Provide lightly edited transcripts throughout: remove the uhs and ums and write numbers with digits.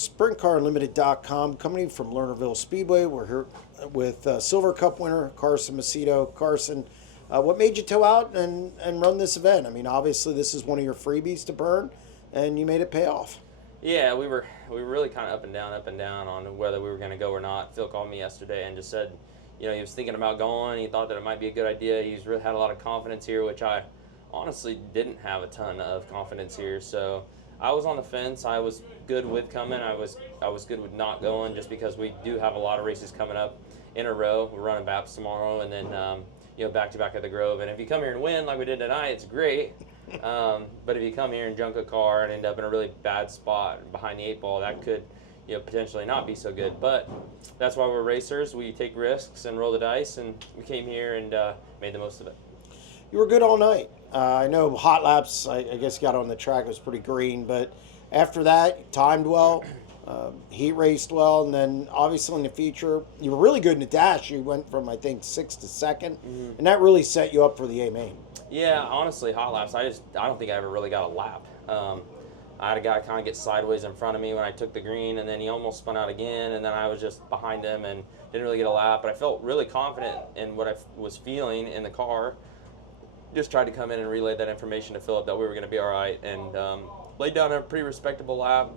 SprintCarUnlimited.com, coming from Lernerville Speedway. We're here with Silver Cup winner Carson Macedo. Carson, what made you tow out and run this event? I mean, obviously this is one of your freebies to burn, and you made it pay off. Yeah, we were really kind of up and down on whether we were going to go or not. Phil called me yesterday and just said, he was thinking about going. He thought that it might be a good idea. He's really had a lot of confidence here, which I honestly didn't have a ton of confidence here. So I was on the fence. I was good with coming. I was good with not going, just because we do have a lot of races coming up in a row. We're running BAPS tomorrow, and then back to back at the Grove. And if you come here and win like we did tonight, it's great. But if you come here and junk a car and end up in a really bad spot behind the 8-ball, that could potentially not be so good. But that's why we're racers. We take risks and roll the dice, and we came here and made the most of it. You were good all night. I know hot laps, I guess you got on the track, it was pretty green, but after that, you timed well, heat raced well, and then obviously in the feature, you were really good in the dash. You went from, I think, 6th to 2nd, and that really set you up for the A-main. Yeah, honestly, hot laps, I don't think I ever really got a lap. I had a guy kind of get sideways in front of me when I took the green, and then he almost spun out again, and then I was just behind him and didn't really get a lap, but I felt really confident in what I was feeling in the car. Just tried to come in and relay that information to Philip that we were going to be all right, and laid down a pretty respectable lap.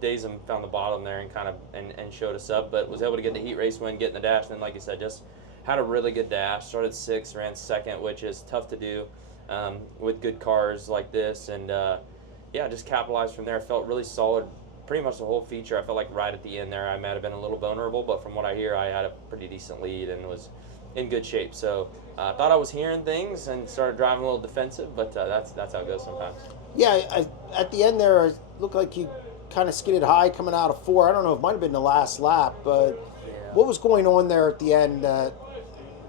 Dazem found the bottom there and kind of and showed us up, but was able to get the heat race win, get in the dash, and then, like you said, just had a really good dash. Started 6th, ran 2nd, which is tough to do with good cars like this, and just capitalized from there. Felt really solid pretty much the whole feature. I felt like right at the end there I might have been a little vulnerable, but from what I hear, I had a pretty decent lead and was in good shape. So I thought I was hearing things and started driving a little defensive, but that's how it goes sometimes. Yeah, at the end there, it looked like you kind of skidded high coming out of 4. I don't know, it might have been the last lap, but what was going on there at the end that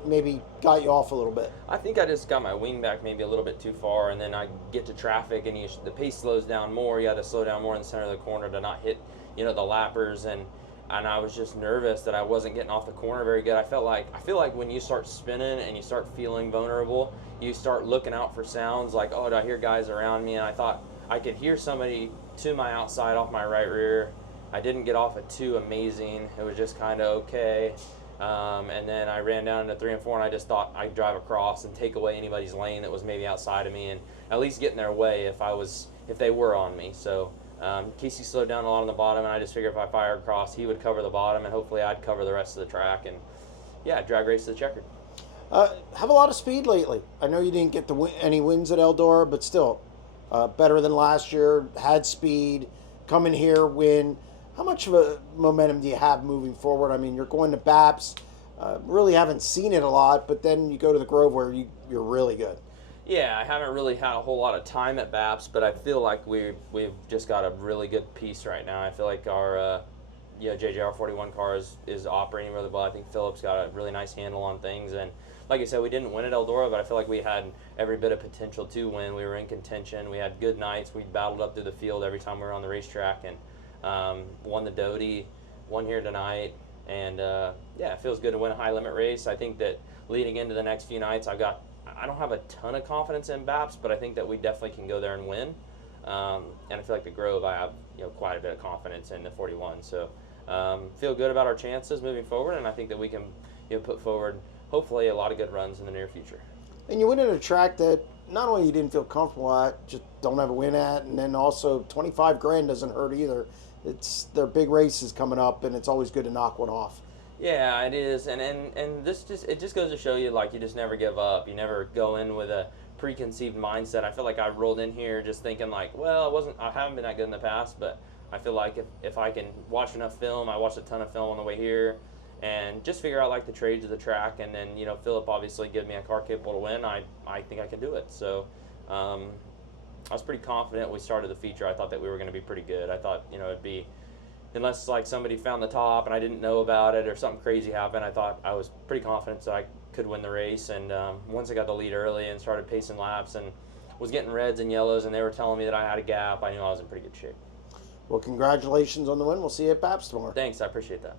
maybe got you off a little bit? I think I just got my wing back maybe a little bit too far, and then I get to traffic, and the pace slows down more. You got to slow down more in the center of the corner to not hit, the lappers, and I was just nervous that I wasn't getting off the corner very good. I feel like when you start spinning and you start feeling vulnerable, you start looking out for sounds like, oh, do I hear guys around me? And I thought I could hear somebody to my outside off my right rear. I didn't get off at 2 amazing. It was just kind of okay. And then I ran down into 3 and 4, and I just thought I'd drive across and take away anybody's lane that was maybe outside of me, and at least get in their way if they were on me. So Casey slowed down a lot on the bottom, and I just figured if I fired across, he would cover the bottom, and hopefully I'd cover the rest of the track, and drag race to the checkered. Have a lot of speed lately. I know you didn't get any wins at Eldora, but still better than last year. Had speed, come in here, win. How much of a momentum do you have moving forward? I mean, you're going to BAPS. Really haven't seen it a lot, but then you go to the Grove where you're really good. Yeah, I haven't really had a whole lot of time at BAPS, but I feel like we've just got a really good piece right now. I feel like our JJR 41 car is operating really well. I think Philip's got a really nice handle on things, and like I said, we didn't win at Eldora, but I feel like we had every bit of potential to win. We were in contention. We had good nights. We battled up through the field every time we were on the racetrack, and won the Doty, won here tonight, and it feels good to win a high limit race. I think that leading into the next few nights, I don't have a ton of confidence in BAPS, but I think that we definitely can go there and win. And I feel like the Grove, I have quite a bit of confidence in the 41. So feel good about our chances moving forward, and I think that we can put forward hopefully a lot of good runs in the near future. And you win at a track that not only you didn't feel comfortable at, just don't have a win at, and then also 25 grand doesn't hurt either. They're big races coming up, and it's always good to knock one off. Yeah, it is, and this just goes to show you, like, you just never give up. You never go in with a preconceived mindset. I feel like I rolled in here just thinking like, well, I haven't been that good in the past, but I feel like if I can watch enough film, I watched a ton of film on the way here, and just figure out like the trades of the track, and then Philip obviously gave me a car capable to win. I think I can do it. So I was pretty confident we started the feature. I thought that we were going to be pretty good. I thought it'd be, unless like somebody found the top and I didn't know about it or something crazy happened, I thought I was pretty confident that I could win the race. And once I got the lead early and started pacing laps and was getting reds and yellows, and they were telling me that I had a gap, I knew I was in pretty good shape. Well, congratulations on the win. We'll see you at BAPS tomorrow. Thanks, I appreciate that.